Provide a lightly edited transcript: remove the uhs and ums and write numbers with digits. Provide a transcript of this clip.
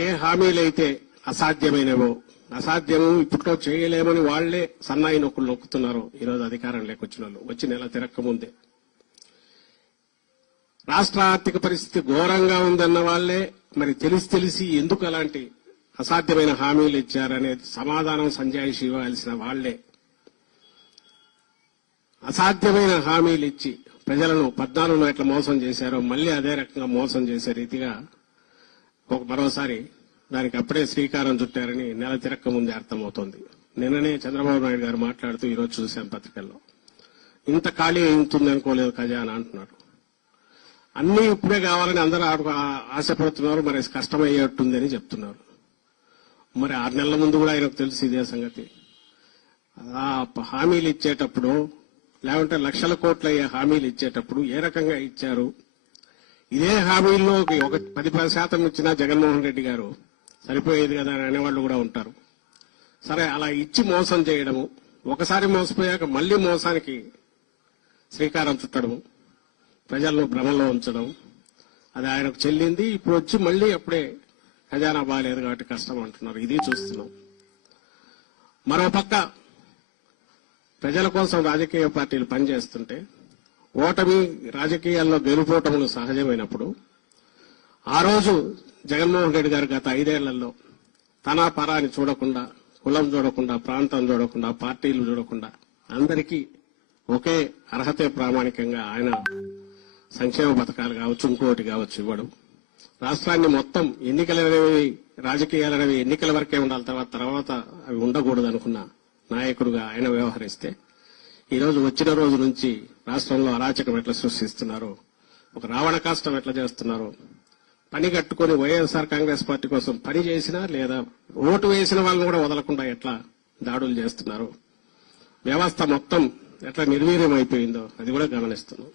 ఏ హామీలైతే అసాధ్యమైనవో, అసాధ్యము ఇప్పట్లో చేయలేమని వాళ్లే సన్నాయి నొక్కులు నొక్కుతున్నారు ఈరోజు అధికారం లేకొచ్చిన వాళ్ళు వచ్చి నెల తిరక్కముందే. రాష్ట్ర ఆర్థిక పరిస్థితి ఘోరంగా ఉందన్న వాళ్లే మరి తెలిసి ఎందుకు అలాంటి అసాధ్యమైన హామీలు ఇచ్చారనేది సమాధానం సంజాయిషి ఇవ్వాల్సిన వాళ్లే అసాధ్యమైన హామీలు ఇచ్చి ప్రజలను 14లో ఎట్లా మోసం చేశారో మళ్లీ అదే రకంగా మోసం చేసే రీతిగా మరోసారి దానికి అప్పుడే శ్రీకారం చుట్టారని నెల తిరక్క ముందే అర్థమవుతోంది. నిన్ననే చంద్రబాబు నాయుడు గారు మాట్లాడుతూ ఈరోజు చూశాం పత్రికల్లో, ఇంత ఖాళీ అవుతుంది అనుకోలేదు ఖజానా అంటున్నారు. అన్ని ఇప్పుడే కావాలని అందరూ ఆశపడుతున్నారు, మరి కష్టమయ్యేట్టుందని చెప్తున్నారు. మరి 6 నెలల ముందు కూడా ఆయనకు తెలుసు ఇదే సంగతి. హామీలు ఇచ్చేటప్పుడు లేకుంటే లక్షల కోట్ల అయ్యే హామీలు ఇచ్చేటప్పుడు ఏ రకంగా ఇచ్చారు? ఇదే హామీల్లో ఒక 10% ఇచ్చినా జగన్మోహన్ రెడ్డి గారు సరిపోయేది కదా అని అనేవాళ్లు కూడా ఉంటారు. సరే, అలా ఇచ్చి మోసం చేయడము, ఒకసారి మోసపోయాక మళ్లీ మోసానికి శ్రీకారం చుట్టడము, ప్రజలను భ్రమలో ఉంచడం, అది ఆయనకు చెల్లింది. ఇప్పుడు వచ్చి మళ్లీ అప్పుడే ఖజానా బాగాలేదు కాబట్టి కష్టం అంటున్నారు. ఇది చూస్తున్నాం. మరోపక్క ప్రజల కోసం రాజకీయ పార్టీలు పనిచేస్తుంటే ఓటమి రాజకీయాల్లో గెలుపోటములు సహజమైనప్పుడు ఆ రోజు జగన్మోహన్ రెడ్డి గారు గత 5 ఏళ్లలో తన పరాని చూడకుండా, కులం చూడకుండా, ప్రాంతం చూడకుండా, పార్టీలు చూడకుండా అందరికీ ఒకే అర్హతే ప్రామాణికంగా ఆయన సంక్షేమ పథకాలు కావచ్చు, ఇంకోటి కావచ్చు ఇవ్వడం, రాష్ట్రాన్ని మొత్తం ఎన్నికలనేవి రాజకీయాలనేవి ఎన్నికల వరకే ఉండాలి, తర్వాత అవి ఉండకూడదు అనుకున్న నాయకుడుగా ఆయన వ్యవహరిస్తే ఈరోజు వచ్చిన రోజు నుంచి రాష్ట్రంలో అరాచకం ఎట్లా సృష్టిస్తున్నారో, ఒక రావణ కాష్టం ఎట్లా చేస్తున్నారో, పని కట్టుకుని వైఎస్ఆర్ కాంగ్రెస్ పార్టీ కోసం పని చేసినా లేదా ఓటు వేసిన వాళ్ళని కూడా వదలకుండా ఎట్లా దాడులు చేస్తున్నారు, వ్యవస్థ మొత్తం ఎట్లా నిర్వీర్యం అయిపోయిందో అది కూడా గమనిస్తున్నాం.